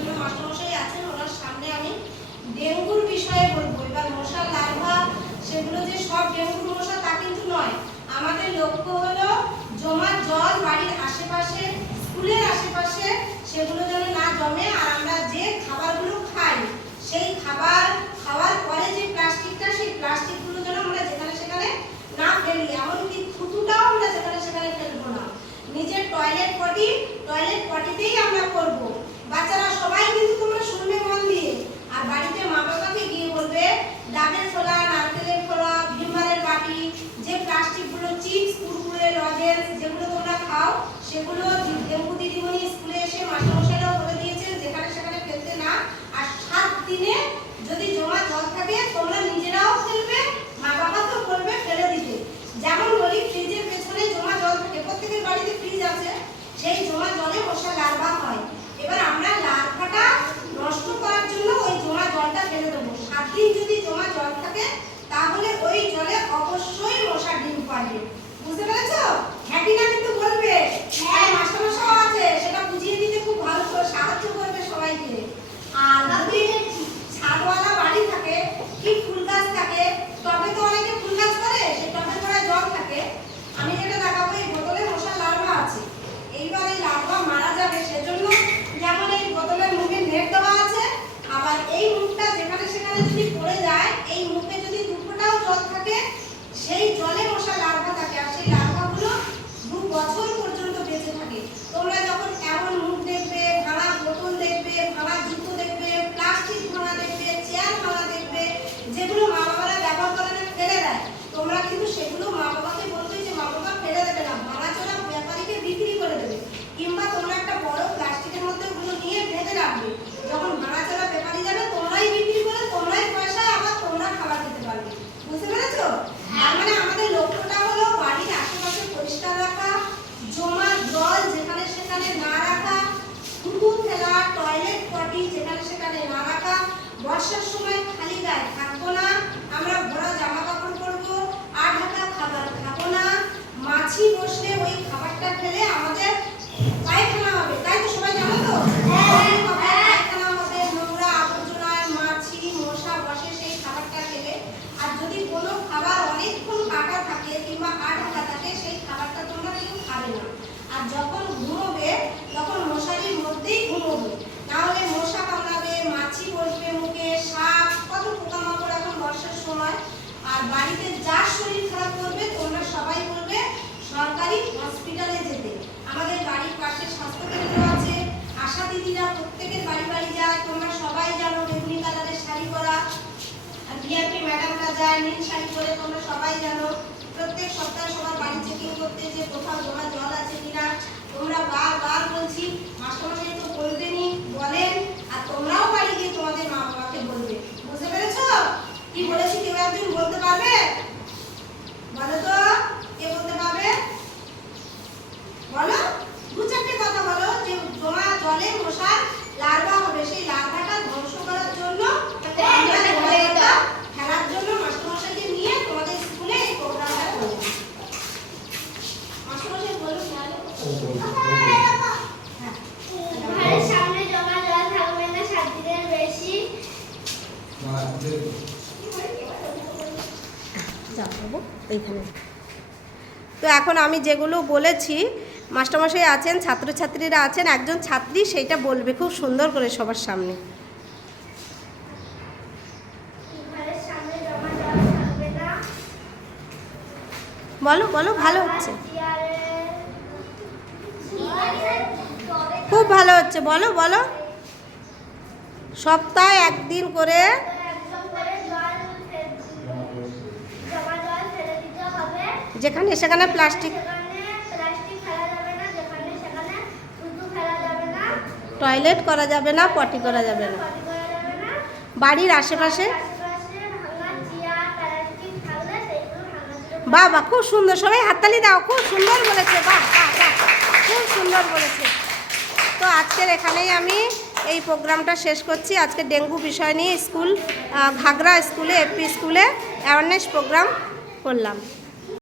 জন্য মাস্টারমশাই আছেন, ওনার সামনে আমি ডেঙ্গুর বিষয়ে বলবো। এবার মশার লার্ভা সেগুলো যে সব ডেঙ্গুর মশা তা কিন্তু নয়। আমাদের লক্ষ্য হলো জমা জল বাড়ির আশেপাশে, স্কুলের আশেপাশে সেগুলো যেন না জমে। আর আমরা যে খাবারগুলো খাই সেই খাবার খাওয়ার পরে যে প্লাস্টিকটা, সেই প্লাস্টিকগুলো যেন আমরা যেখানে সেখানে না ফেলি। এমনকি থুতুটাও আমরা যেখানে সেখানে ফেলবো না। নিজের টয়লেট পটিতেই আমরা করব। বাচ্চারা সবাই কিন্তু তোমরা শুনবে মন দিয়ে। আর বাড়িতে মা বাবাকে গিয়ে বলবে ডাবের খোলা, নারকেলের খোলা, ভিমবারের বাটি, যে প্লাস্টিকগুলো চিপস, কুরকুরে, লজেন্স যেগুলো তোমরা খাও সেগুলো ডেঙ্গু দিদিমণি স্কুলে এসে মাস্টারমশাইরাও বলে দিয়েছেন যেখানে সেখানে ফেলতে না। আর 7 দিনে যদি জমা জল থাকে তোমরা নিজেরাও ফেলবে, মা বাবাকেও বলবে ফেলে দিতে। যেমন বলি ফ্রিজের পেছনে জমা জল থাকে, প্রত্যেকের বাড়িতে ফ্রিজ আছে, সেই জমা জলে মশা লার্ভা হয়। এবার আমরা লার্ভাটা নষ্ট করার জন্য ওই জমা জলটা ফেলে দেবো। 7 দিন যদি জমা জল থাকে তাহলে ওই জলে অবশ্যই মশা ডিম পারবে। বুঝতে পেরেছো? হ্যাঁ কি না কিন্তু বলবে। হ্যাঁ, মাস্টারমশাই আছে, সেটা বুঝিয়ে দিতে খুব ভালো করে সাহায্য করবে সবাইকে। আর যদি ছাদওয়ালা বাড়ি থাকে কি ফুল গাছ থাকে, টবে তো অনেকে ফুল গাছ করে, সেই টবের গোড়ায় জল থাকে। আমি যেটা দেখাবো, এই বোতলে মশার লার্ভা আছে। এইবার এই লার্ভা মারা যাবে সেজন্য যেমন এই বোতলের মুখে নেট দেওয়া আছে, আবার এই মুখটা যেখানে সেখানে যদি পড়ে যায়, এই মুখে যদি 2 ফোঁটাও জল থাকে সেই জলে মশা লার্ভা থাকে। আর সেই লার্ভাগুলো 2 বছর পর্যন্ত বেঁচে থাকে। তোমরা যখন এমন মুখ দেখবে, ভাঙা বোতল দেখবে, ভাঙা জুতো দেখবে, প্লাস্টিক ভাঙা দেখবে, চেয়ার ভাঙা দেখবে, যেগুলো মা বাবারা ব্যবহার করে না ফেলে দেয়, তোমরা কিন্তু সেগুলো মা বাবাকে বলবে যে মা বাবা ফেলে দেবে না, ভাঙাচোরা ব্যাপারীকে বিক্রি করে দেবে। কিংবা তোমরা একটা বড় প্লাস্টিকের মধ্যে ওগুলো নিয়ে বেঁধে রাখবে। যখন ভাঙাচোরা ব্যাপারী যাবে তোমরাই বিক্রি করে তোমরাই পয়সা আবার তোমরা খাবার খেতে পারবে। বুঝতে পেরেছো? তার মানে আমাদের লক্ষ্যটা হলো বাড়ির আশেপাশে পরিষ্কার রাখা, জমা জল যেখানে সেখানে না রাখা, থুতু ফেলা, টয়লেট পটি যেখানে সেখানে না রাখা, বর্ষার সময় খালি গায়ে থাকবো না, আমরা ভরা জামা কাপড় পরবো, ঢাকা খাবার খাবো না, মাছি বসলে ওই খাবারটা খেলে আমাদের পায়খানা হবে। তাই তো সবাই জানো তো? পায়খানা হবে, নোংরা আবর্জনায় মাছি মশা বসে সেই খাবারটা খেলে। আর যদি কোনো খাবার অনেকক্ষণ কাটা থাকে কিংবা ঢাকা থাকে সেই খাবারটা তোমরা কেউ খাবে না। আর যখন ঘুমোবে তখন মশারির মধ্যেই ঘুমোবে, নাহলে মশা কামড়াবে, মাছি বসবে মুখে, সাপ, কত পোকামাকড় এখন বর্ষার সময়। আর বাড়িতে যার শরীর খারাপ করবে তোমরা সবাই বলবে সরকারি হসপিটালে যেতে। আমাদের বাড়ির পাশে স্বাস্থ্যকেন্দ্র আছে, আশা দিদিরা প্রত্যেকের বাড়ি বাড়ি যায়, তোমরা সবাই জানো। বেগুনি কালারের শাড়ি পরা আর বিআরপি ম্যাডামরা যায় নীল শাড়ি পরে, তোমরা সবাই জানো। প্রত্যেক সপ্তাহে সবার বাড়ি চেকিং করতে যে কোথাও জমা জল আছে কিনা। তোমরা বারবার বলছি মাস্টারমশাই তো বলবেনই, বলেন, আর তোমরাও বাড়ি গিয়ে তোমাদের মা বাবাকে বলবে। বুঝতে পেরেছো কি বলেছি? কেউ একজন বলতে পারবে? বলো তো, কে বলতে পারবে? বলো, 2-4টে কথা বলো। যে জমা জলে মশার লার্ভা হবে, সেই লার্ভাটা ধ্বংস করার জন্য খেলার জন্য মাস্টারমশাইকে নিয়ে তোমাদের স্কুলে এই প্রোগ্রামটা করবো। মাস্টারমশাই বলুন। ঘরের সামনে জমা জল থাকবে না 7 দিনের বেশি। তো এখন আমি যেগুলো বলেছি মাস্টারমশাই আছেন, ছাত্রছাত্রীরা আছেন, একজন ছাত্রী সেইটা বলবে খুব সুন্দর করে সবার সামনে। বলো বলো, ভালো হচ্ছে, খুব ভালো হচ্ছে, বলো বলো। সপ্তাহে 1 দিন করে যেখানে সেখানে প্লাস্টিক টয়লেট করা যাবে না, পটি করা যাবে না। বাড়ির আশেপাশে বাহ বাহ, খুব সুন্দর, সবাই হাততালি দাও, খুব সুন্দর বলেছে, বাহ বাহ বাহ, খুব সুন্দর বলেছে। তো আজকের এখানেই আমি এই প্রোগ্রামটা শেষ করছি। আজকে ডেঙ্গু বিষয় নিয়ে স্কুল ঘাগরা স্কুলে, এপি স্কুলে অ্যাওয়ারনেস প্রোগ্রাম করলাম।